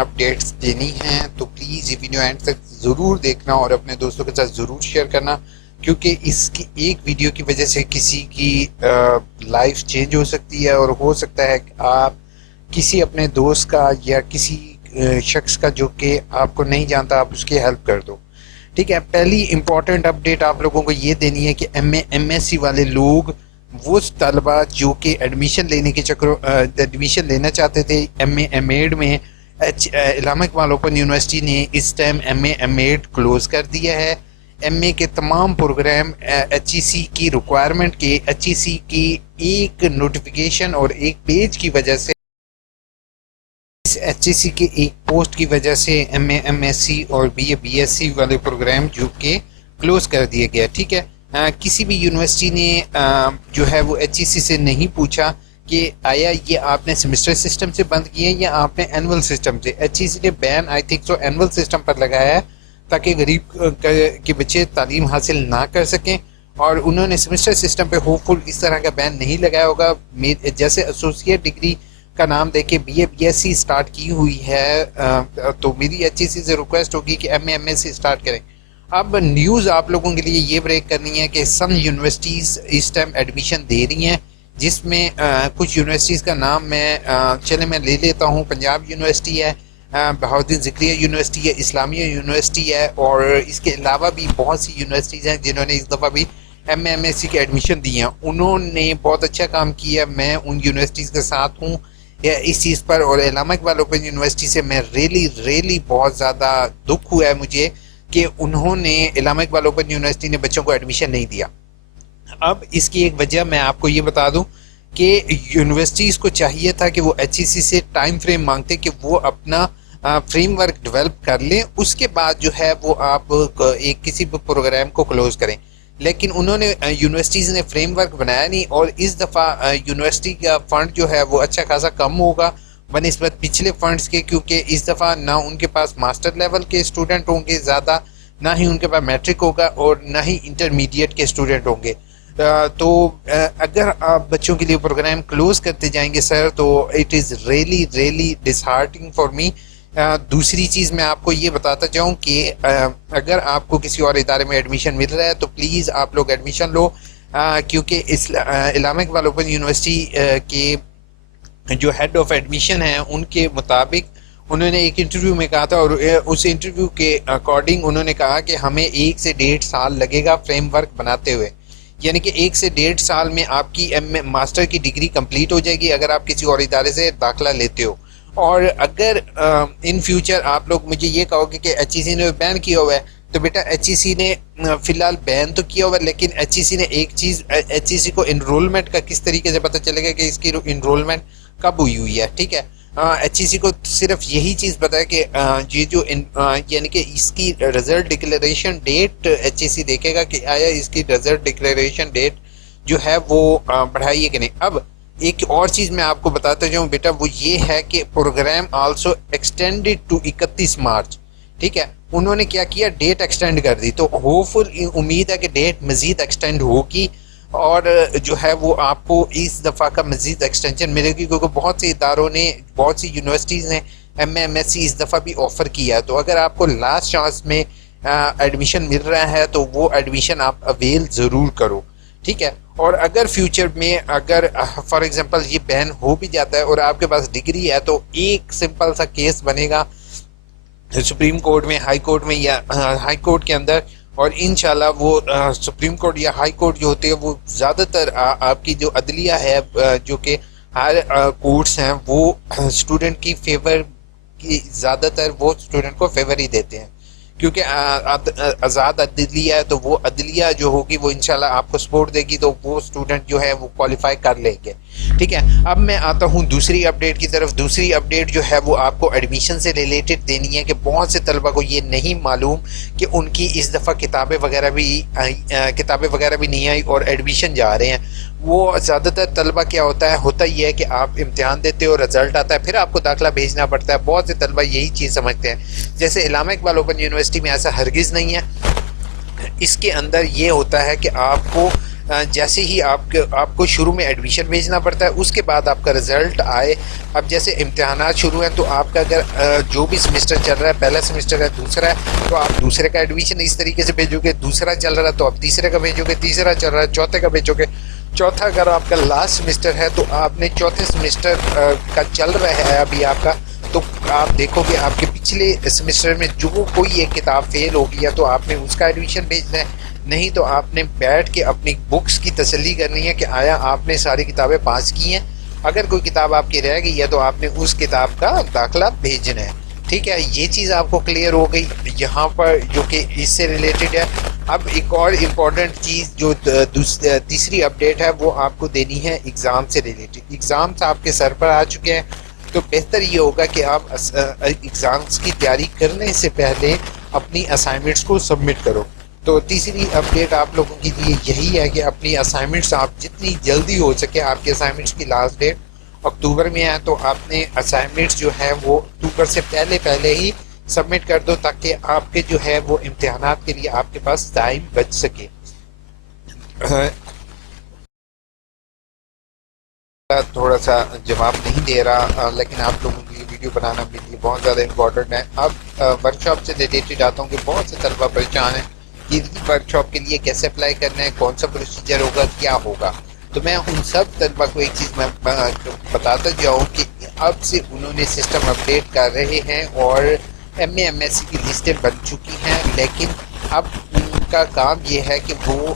Updates دینی ہیں تو پلیز یہ ویڈیو اینڈ تک ضرور دیکھنا اور اپنے دوستوں کے ساتھ ضرور شیئر کرنا، کیونکہ اس کی ایک ویڈیو کی وجہ سے کسی کی لائف چینج ہو سکتی ہے، اور ہو سکتا ہے کہ آپ کسی اپنے دوست کا یا کسی شخص کا جو کہ آپ کو نہیں جانتا آپ اس کی ہیلپ کر دو. ٹھیک ہے، پہلی امپورٹنٹ اپڈیٹ آپ لوگوں کو یہ دینی ہے کہ ایم ایس سی والے لوگ، وہ طلبہ جو کہ ایڈمیشن لینے کے ایڈمیشن لینا چاہتے تھے ایم ایڈ میں، علامہ اقبال اوپن یونیورسٹی نے اس ٹائم ایم ایڈ کلوز کر دیا ہے. ایم اے کے تمام پروگرام ایچ ای سی کی ریکوائرمنٹ کے، ایچ ای سی کی ایک نوٹیفیکیشن اور ایک پیج کی وجہ سے، اس ایچ ای سی کے ایک پوسٹ کی وجہ سے ایم ایس سی اور بی ایس سی والے پروگرام جو کہ کلوز کر دیا گیا. ٹھیک ہے، کسی بھی یونیورسٹی نے جو ہے وہ ایچ ای سی سے نہیں پوچھا کہ آیا یہ آپ نے سیمسٹر سسٹم سے بند کیے یا آپ نے اینول سسٹم سے. ایچ ای سی نے ban I think so annual system پر لگایا ہے تاکہ غریب کے بچے تعلیم حاصل نہ کر سکیں، اور انہوں نے سیمسٹر سسٹم پہ ہوپ فل اس طرح کا بین نہیں لگایا ہوگا. جیسے ایسوسیٹ ڈگری کا نام دے کے بی ایس سی اسٹارٹ کی ہوئی ہے، تو میری ایچ ای سی سے ریکویسٹ ہوگی کہ ایم ایس سی اسٹارٹ کریں. اب نیوز آپ لوگوں کے لیے یہ بریک کرنی ہے کہ سم یونیورسٹیز اس ٹائم ایڈمیشن دے رہی ہیں، جس میں کچھ یونیورسٹیز کا نام میں لے لیتا ہوں. پنجاب یونیورسٹی ہے، بہاؤالدین ذکریہ یونیورسٹی ہے، اسلامیہ یونیورسٹی ہے، اور اس کے علاوہ بھی بہت سی یونیورسٹیز ہیں جنہوں نے اس دفعہ بھی ایم ایس سی کے ایڈمیشن دی ہیں. انہوں نے بہت اچھا کام کیا، میں ان یونیورسٹیز کے ساتھ ہوں اس چیز پر. اور علامہ اقبال اوپن یونیورسٹی سے میں ریلی بہت زیادہ دکھ ہوا ہے مجھے کہ انہوں نے، علامہ اقبال اوپن یونیورسٹی نے بچوں کو ایڈمیشن نہیں دیا. اب اس کی ایک وجہ میں آپ کو یہ بتا دوں کہ یونیورسٹیز کو چاہیے تھا کہ وہ ایچ ای سی سے ٹائم فریم مانگتے کہ وہ اپنا فریم ورک ڈیولپ کر لیں، اس کے بعد جو ہے وہ آپ ایک کسی بھی پروگرام کو کلوز کریں. لیکن انہوں نے، یونیورسٹیز نے فریم ورک بنایا نہیں، اور اس دفعہ یونیورسٹی کا فنڈ جو ہے وہ اچھا خاصا کم ہوگا بنسبت پچھلے فنڈز کے، کیونکہ اس دفعہ نہ ان کے پاس ماسٹر لیول کے اسٹوڈنٹ ہوں گے زیادہ، نہ ہی ان کے پاس میٹرک ہوگا، اور نہ ہی انٹرمیڈیٹ کے اسٹوڈنٹ ہوں گے. تو اگر آپ بچوں کے لیے پروگرام کلوز کرتے جائیں گے سر، تو it is really disheartening for me. دوسری چیز میں آپ کو یہ بتاتا جاؤں کہ اگر آپ کو کسی اور ادارے میں ایڈمیشن مل رہا ہے تو پلیز آپ لوگ ایڈمیشن لو، کیونکہ علامہ اقبال اوپن یونیورسٹی کے جو ہیڈ آف ایڈمیشن ہیں ان کے مطابق انہوں نے ایک انٹرویو میں کہا تھا، اور اس انٹرویو کے اکارڈنگ انہوں نے کہا کہ ہمیں 1 سے 1.5 سال لگے گا فریم ورک بناتے ہوئے. یعنی کہ 1 سے 1.5 سال میں آپ کی ماسٹر کی ڈگری کمپلیٹ ہو جائے گی اگر آپ کسی اور ادارے سے داخلہ لیتے ہو. اور اگر ان فیوچر آپ لوگ مجھے یہ کہو کہ ایچ ای سی نے بین کیا ہوا ہے، تو بیٹا ایچ ای سی نے فی الحال بین تو کیا ہوا ہے، لیکن ایچ ای سی نے ایک چیز، ایچ ای سی کو انرولمنٹ کا کس طریقے سے پتہ چلے گا کہ اس کی انرولمنٹ کب ہوئی ہے. ٹھیک ہے، ایچ ای سی کو صرف یہی چیز پتہ ہے کہ یہ جو یعنی کہ اس کی result declaration date H E C دیکھے گا کہ آیا اس کی رزلٹ ڈکلیریشن ڈیٹ جو ہے وہ بڑھائی ہے کہ نہیں. اب ایک اور چیز میں آپ کو بتاتا جاؤں بیٹا، وہ یہ ہے کہ program also extended to 31 March. ٹھیک ہے، انہوں نے کیا کیا، ڈیٹ ایکسٹینڈ کر دی. تو ہوپ فل امید ہے کہ ڈیٹ مزید ایکسٹینڈ ہوگی، اور جو ہے وہ آپ کو اس دفعہ کا مزید ایکسٹینشن ملے گی، کیونکہ بہت سے اداروں نے، بہت سی یونیورسٹیز نے ایم ایس سی اس دفعہ بھی آفر کیا ہے. تو اگر آپ کو لاسٹ چانس میں ایڈمیشن مل رہا ہے تو وہ ایڈمیشن آپ اویل ضرور کرو. ٹھیک ہے، اور اگر فیوچر میں اگر فار ایگزامپل یہ بین ہو بھی جاتا ہے اور آپ کے پاس ڈگری ہے، تو ایک سمپل سا کیس بنے گا سپریم کورٹ میں، ہائی کورٹ میں، یا ہائی کورٹ کے اندر، اور انشاءاللہ وہ سپریم کورٹ یا ہائی کورٹ جو ہوتے ہیں وہ زیادہ تر آپ کی جو عدلیہ ہے، جو کہ ہر کورٹس ہیں، وہ اسٹوڈنٹ کی فیور کی زیادہ تر وہ اسٹوڈنٹ کو فیور ہی دیتے ہیں، کیونکہ آزاد عدلیہ ہے. تو وہ عدلیہ جو ہوگی وہ انشاءاللہ آپ کو سپورٹ دے گی، تو وہ اسٹوڈنٹ جو ہے وہ کوالیفائی کر لیں گے. ٹھیک ہے، اب میں آتا ہوں دوسری اپڈیٹ کی طرف. دوسری اپڈیٹ جو ہے وہ آپ کو ایڈمیشن سے ریلیٹڈ دینی ہے کہ بہت سے طلبہ کو یہ نہیں معلوم کہ ان کی اس دفعہ کتابیں وغیرہ بھی نہیں آئی اور ایڈمیشن جا رہے ہیں. وہ زیادہ تر طلبہ کیا ہوتا یہ ہے کہ آپ امتحان دیتے ہو، رزلٹ آتا ہے، پھر آپ کو داخلہ بھیجنا پڑتا ہے. بہت سے طلبہ یہی چیز سمجھتے ہیں. جیسے علامہ اقبال اوپن یونیورسٹی میں ایسا ہرگز نہیں ہے. اس کے اندر یہ ہوتا ہے کہ آپ کو جیسے ہی آپ کو شروع میں ایڈمیشن بھیجنا پڑتا ہے، اس کے بعد آپ کا رزلٹ آئے. اب جیسے امتحانات شروع ہیں تو آپ کا اگر جو بھی سمسٹر چل رہا ہے، پہلا سمسٹر ہے، دوسرا ہے، تو آپ دوسرے کا ایڈمیشن اس طریقے سے بھیجو گے. دوسرا چل رہا ہے تو آپ تیسرے کا بھیجو گے، تیسرا چل رہا ہے چوتھے کا بھیجو گے. چوتھا اگر آپ کا لاسٹ سمسٹر ہے تو آپ نے چوتھے سمسٹر کا چل رہا ہے ابھی آپ کا، تو آپ دیکھو گے آپ کے پچھلے سمسٹر میں جو کوئی ایک کتاب فیل ہو گیا تو آپ نے اس کا ایڈمیشن بھیجنا ہے. نہیں تو آپ نے بیٹھ کے اپنی بکس کی تسلی کرنی ہے کہ آیا آپ نے ساری کتابیں پاس کی ہیں. اگر کوئی کتاب آپ کی رہ گئی ہے تو آپ نے اس کتاب کا داخلہ بھیجنا ہے. ٹھیک ہے، یہ چیز آپ کو کلیئر ہو گئی یہاں پر جو کہ اس سے ریلیٹڈ ہے. اب ایک اور امپورٹنٹ چیز جو تیسری اپڈیٹ ہے وہ آپ کو دینی ہے ایگزام سے ریلیٹڈ. ایگزامس آپ کے سر پر آ چکے ہیں، تو بہتر یہ ہوگا کہ آپ ایگزامس کی تیاری کرنے سے پہلے اپنی اسائنمنٹس کو سبمٹ کرو. تو تیسری اپڈیٹ آپ لوگوں کے لیے یہی ہے کہ اپنی اسائنمنٹس آپ جتنی جلدی ہو سکے، آپ کے اسائنمنٹس کی لاسٹ ڈیٹ اکتوبر میں ہے، تو آپ نے اسائنمنٹس جو ہے وہ اکتوبر سے پہلے ہی سبمٹ کر دو تاکہ آپ کے جو ہے وہ امتحانات کے لیے آپ کے پاس ٹائم بچ سکے. تھوڑا سا جواب نہیں دے رہا، لیکن آپ لوگوں کے لیے ویڈیو بنانا میرے لیے بہت زیادہ امپورٹنٹ ہے. اب ورکشاپ سے ریلیٹڈ آتا ہوں کہ بہت سے طلبہ پریشان ہیں کہ ورکشاپ کے لیے کیسے اپلائی کرنا ہے، کون سا پروسیجر ہوگا، کیا ہوگا. تو میں ان سب طلبہ کو ایک چیز میں بتاتا جاؤں کہ اب سے انہوں نے سسٹم اپڈیٹ کر رہے ہیں اور ایم ایس سی کی لسٹیں بن چکی ہیں، لیکن اب ان کا کام یہ ہے کہ وہ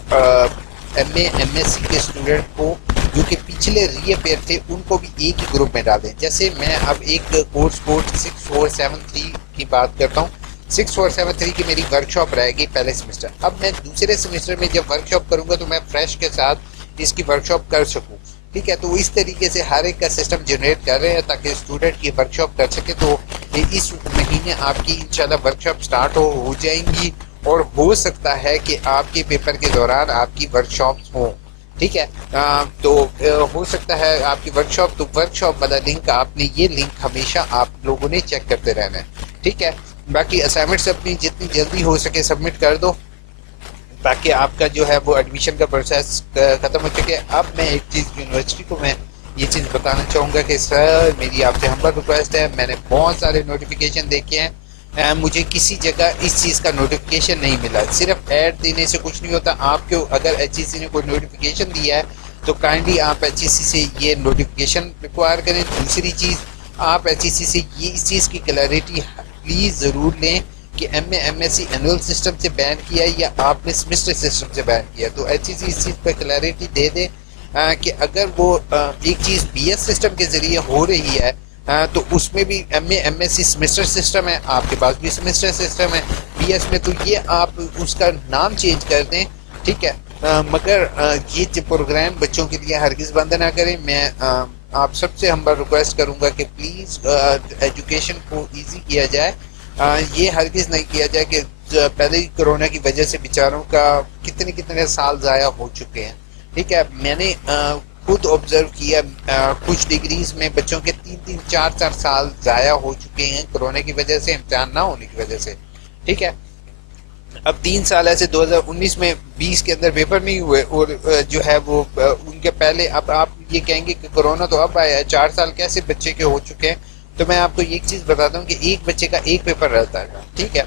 ایم ایس سی کے اسٹوڈنٹ کو جو کہ پچھلے ری اپیئر تھے ان کو بھی ایک ہی گروپ میں ڈالیں. جیسے میں اب ایک کورس کوڈ 6473 کی بات کرتا ہوں. 6473 کی میری ورکشاپ رہے گی پہلے سمسٹر. اب میں دوسرے سمسٹر میں جب ورکشاپ کروں گا تو میں فریش کے ساتھ اس کی ورکشاپ کر سکوں. ٹھیک ہے، تو اس طریقے سے ہر ایک کا سسٹم جنریٹ کر رہے ہیں تاکہ اسٹوڈنٹ کی ورکشاپ کر سکے. تو اس مہینے آپ کی انشاءاللہ ورکشاپ سٹارٹ ہو جائیں گی اور ہو سکتا ہے کہ آپ کے پیپر کے دوران آپ کی ورکشاپس ہوں. ٹھیک ہے، تو ہو سکتا ہے آپ کی ورکشاپ، تو ورکشاپ والا لنک آپ نے یہ لنک ہمیشہ آپ لوگوں نے چیک کرتے رہنا ہے. ٹھیک ہے، باقی اسائنمنٹس اپنی جتنی جلدی ہو سکے سبمٹ کر دو تاکہ آپ کا جو ہے وہ ایڈمیشن کا پروسیس ختم ہو چکے. اب میں ایک چیز یونیورسٹی کو میں یہ چیز بتانا چاہوں گا کہ سر میری آپ سے ہمبل ریکویسٹ ہے، میں نے بہت سارے نوٹیفیکیشن دیکھے ہیں، مجھے کسی جگہ اس چیز کا نوٹیفیکیشن نہیں ملا. صرف ایڈ دینے سے کچھ نہیں ہوتا. آپ کو اگر ایچ ای سی نے کوئی نوٹیفیکیشن دیا ہے تو کائنڈلی آپ ایچ ای سی سے یہ نوٹیفیکیشن ریکوائر کریں. دوسری چیز، آپ ایچ ای سی سے یہ اس چیز کی کلیئرٹی پلیز ضرور لیں کہ M S C annual system سے بین کیا ہے یا آپ نے سمسٹر سسٹم سے بین کیا ہے. تو ایچ ای سی اس چیز پہ کلیئرٹی دے دیں کہ اگر وہ ایک چیز بی ایس سسٹم کے ذریعے ہو رہی ہے تو اس میں بھی M S C semester system ہے، آپ کے پاس بھی سمسٹر سسٹم ہے بی ایس میں، تو یہ آپ اس کا نام چینج کر دیں. ٹھیک ہے، مگر یہ پروگرام بچوں کے لیے ہرگز بند نہ کریں. میں آپ سب سے ہمبل ریکویسٹ کروں گا کہ پلیز ایجوکیشن کو ایزی کیا جائے. یہ ہرگز نہیں کیا جائے کہ پہلے ہی کرونا کی وجہ سے بیچاروں کا کتنے سال ضائع ہو چکے ہیں. ٹھیک ہے، میں نے خود آبزرو کیا کچھ ڈگریز میں بچوں کے 3-4 سال ضائع ہو چکے ہیں کرونا کی وجہ سے، امتحان نہ ہونے کی وجہ سے. ٹھیک ہے، اب 3 سال ایسے 2019 میں 20 کے اندر پیپر نہیں ہوئے اور جو ہے وہ ان کے پہلے. اب آپ یہ کہیں گے کہ کرونا تو اب آیا ہے، 4 سال کیسے بچے کے ہو چکے ہیں. تو میں آپ کو ایک چیز بتاتا ہوں کہ ایک بچے کا ایک پیپر رہتا ہے. ٹھیک ہے،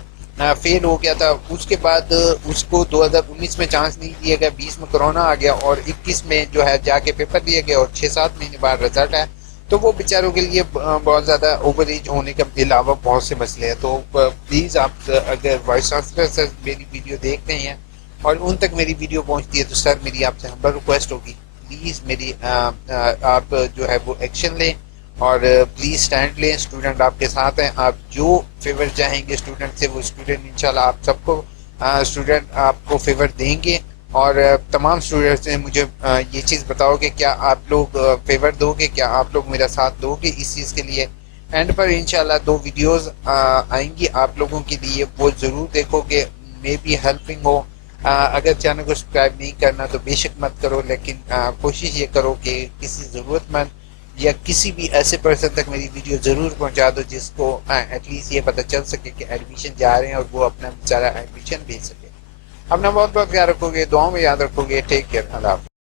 فیل ہو گیا تھا، اس کے بعد اس کو 2019 میں چانس نہیں دیا گیا، 20 میں کرونا آ گیا اور 21 میں جو ہے جا کے پیپر دیا گیا اور 6-7 مہینے بعد رزلٹ ہے. تو وہ بیچاروں کے لیے بہت زیادہ اوور ایج ہونے کے علاوہ بہت سے مسئلے ہیں. تو پلیز آپ اگر وائس چانسلر سر میری ویڈیو دیکھتے ہیں اور ان تک میری ویڈیو پہنچتی ہے تو سر میری آپ سے ہمبل ریکویسٹ ہوگی پلیز میری آپ جو ہے وہ ایکشن لیں اور پلیز سٹینڈ لیں. اسٹوڈنٹ آپ کے ساتھ ہیں، آپ جو فیور چاہیں گے اسٹوڈنٹ سے وہ اسٹوڈنٹ انشاءاللہ آپ سب کو اسٹوڈنٹ آپ کو فیور دیں گے. اور تمام اسٹوڈنٹس سے مجھے یہ چیز بتاؤ کہ کیا آپ لوگ فیور دو گے، کیا آپ لوگ میرا ساتھ دو گے اس چیز کے لیے. اینڈ پر انشاءاللہ 2 ویڈیوز آئیں گی آپ لوگوں کے لیے، وہ ضرور دیکھو کہ مے بی ہیلپنگ ہو. اگر چینل کو سبسکرائب نہیں کرنا تو بے شک مت کرو، لیکن کوشش یہ کرو کہ کسی ضرورت مند یا کسی بھی ایسے پرسن تک میری ویڈیو ضرور پہنچا دو جس کو ایٹ لیسٹ یہ پتہ چل سکے کہ ایڈمیشن جا رہے ہیں اور وہ اپنا بیچارہ ایڈمیشن بھیج سکے. اپنا بہت بہت خیال رکھو گے، دعاؤں میں یاد رکھو گے. Take care. اللہ حافظ.